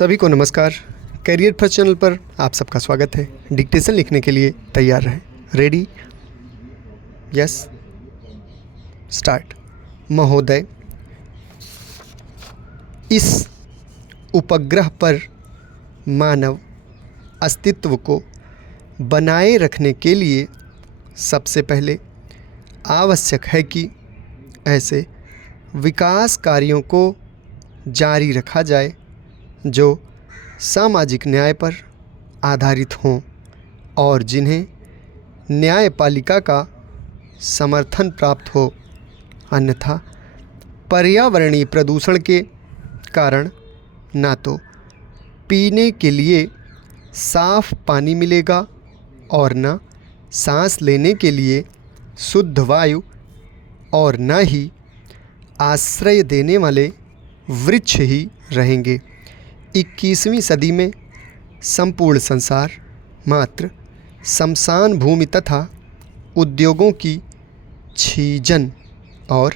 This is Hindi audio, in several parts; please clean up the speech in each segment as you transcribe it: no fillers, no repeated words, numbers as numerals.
सभी को नमस्कार। करियर फर्स्ट चैनल पर आप सबका स्वागत है। डिक्टेशन लिखने के लिए तैयार रहें। रेडी? Yes, start. महोदय, इस उपग्रह पर मानव अस्तित्व को बनाए रखने के लिए सबसे पहले आवश्यक है कि ऐसे विकास कार्यों को जारी रखा जाए जो सामाजिक न्याय पर आधारित हों और जिन्हें न्यायपालिका का समर्थन प्राप्त हो। अन्यथा पर्यावरणीय प्रदूषण के कारण ना तो पीने के लिए साफ पानी मिलेगा और न सांस लेने के लिए शुद्ध वायु और न ही आश्रय देने वाले वृक्ष ही रहेंगे। 21वीं सदी में संपूर्ण संसार मात्र शमशान भूमि तथा उद्योगों की छीजन और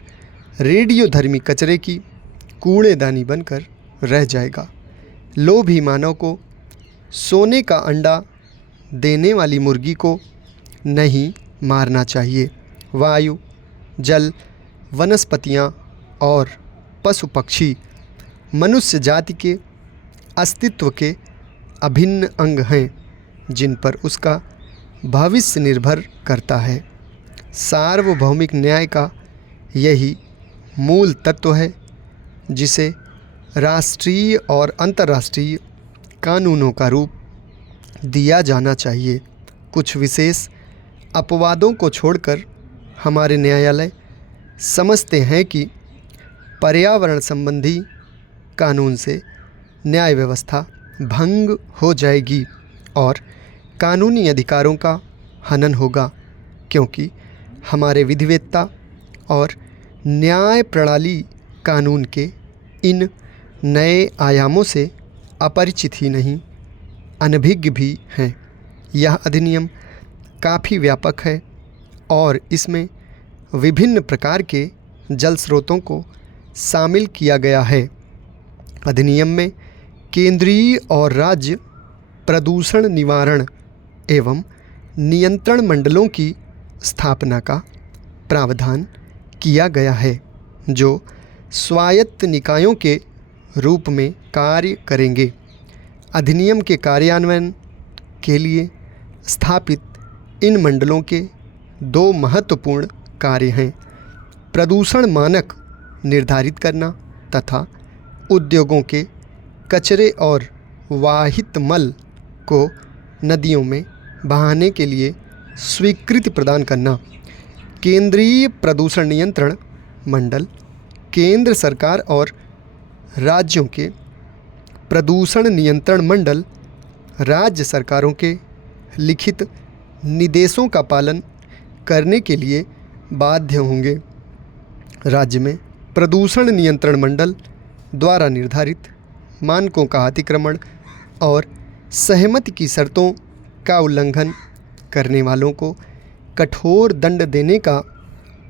रेडियोधर्मी कचरे की कूड़ेदानी बनकर रह जाएगा। लोभी मानव को सोने का अंडा देने वाली मुर्गी को नहीं मारना चाहिए। वायु, जल, वनस्पतियाँ और पशु पक्षी मनुष्य जाति के अस्तित्व के अभिन्न अंग हैं जिन पर उसका भविष्य निर्भर करता है। सार्वभौमिक न्याय का यही मूल तत्व है जिसे राष्ट्रीय और अंतर्राष्ट्रीय कानूनों का रूप दिया जाना चाहिए। कुछ विशेष अपवादों को छोड़कर हमारे न्यायालय समझते हैं कि पर्यावरण संबंधी कानून से न्याय व्यवस्था भंग हो जाएगी और कानूनी अधिकारों का हनन होगा, क्योंकि हमारे विधिवेत्ता और न्याय प्रणाली कानून के इन नए आयामों से अपरिचित ही नहीं, अनभिज्ञ भी हैं। यह अधिनियम काफ़ी व्यापक है और इसमें विभिन्न प्रकार के जल स्रोतों को शामिल किया गया है। अधिनियम में केंद्रीय और राज्य प्रदूषण निवारण एवं नियंत्रण मंडलों की स्थापना का प्रावधान किया गया है जो स्वायत्त निकायों के रूप में कार्य करेंगे। अधिनियम के कार्यान्वयन के लिए स्थापित इन मंडलों के दो महत्वपूर्ण कार्य हैं: प्रदूषण मानक निर्धारित करना तथा उद्योगों के कचरे और वाहित मल को नदियों में बहाने के लिए स्वीकृति प्रदान करना। केंद्रीय प्रदूषण नियंत्रण मंडल केंद्र सरकार और राज्यों के प्रदूषण नियंत्रण मंडल राज्य सरकारों के लिखित निर्देशों का पालन करने के लिए बाध्य होंगे। राज्य में प्रदूषण नियंत्रण मंडल द्वारा निर्धारित मानकों का अतिक्रमण और सहमति की शर्तों का उल्लंघन करने वालों को कठोर दंड देने का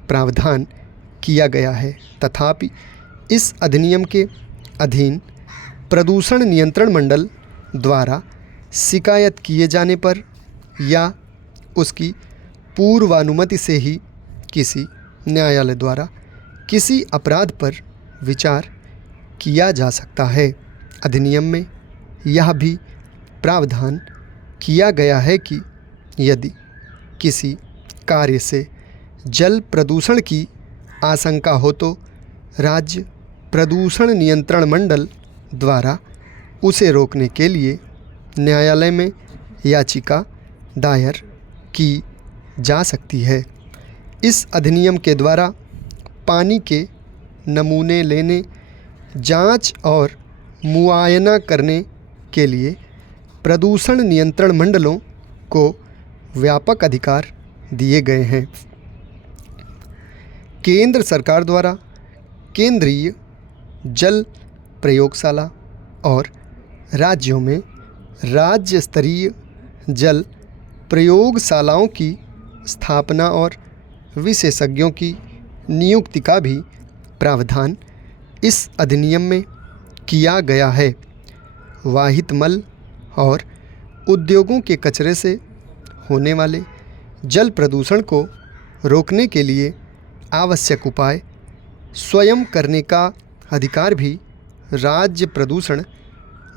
प्रावधान किया गया है। तथापि इस अधिनियम के अधीन प्रदूषण नियंत्रण मंडल द्वारा शिकायत किए जाने पर या उसकी पूर्वानुमति से ही किसी न्यायालय द्वारा किसी अपराध पर विचार किया जा सकता है। अधिनियम में यह भी प्रावधान किया गया है कि यदि किसी कार्य से जल प्रदूषण की आशंका हो तो राज्य प्रदूषण नियंत्रण मंडल द्वारा उसे रोकने के लिए न्यायालय में याचिका दायर की जा सकती है। इस अधिनियम के द्वारा पानी के नमूने लेने, जांच और मुआयना करने के लिए प्रदूषण नियंत्रण मंडलों को व्यापक अधिकार दिए गए हैं। केंद्र सरकार द्वारा केंद्रीय जल प्रयोगशाला और राज्यों में राज्य स्तरीय जल प्रयोगशालाओं की स्थापना और विशेषज्ञों की नियुक्ति का भी प्रावधान इस अधिनियम में किया गया है। वाहित मल और उद्योगों के कचरे से होने वाले जल प्रदूषण को रोकने के लिए आवश्यक उपाय स्वयं करने का अधिकार भी राज्य प्रदूषण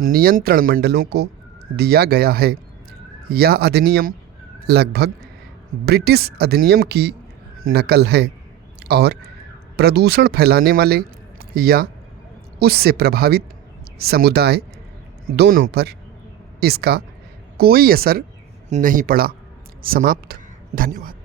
नियंत्रण मंडलों को दिया गया है। यह अधिनियम लगभग ब्रिटिश अधिनियम की नकल है और प्रदूषण फैलाने वाले या उससे प्रभावित समुदाय दोनों पर इसका कोई असर नहीं पड़ा। समाप्त। धन्यवाद।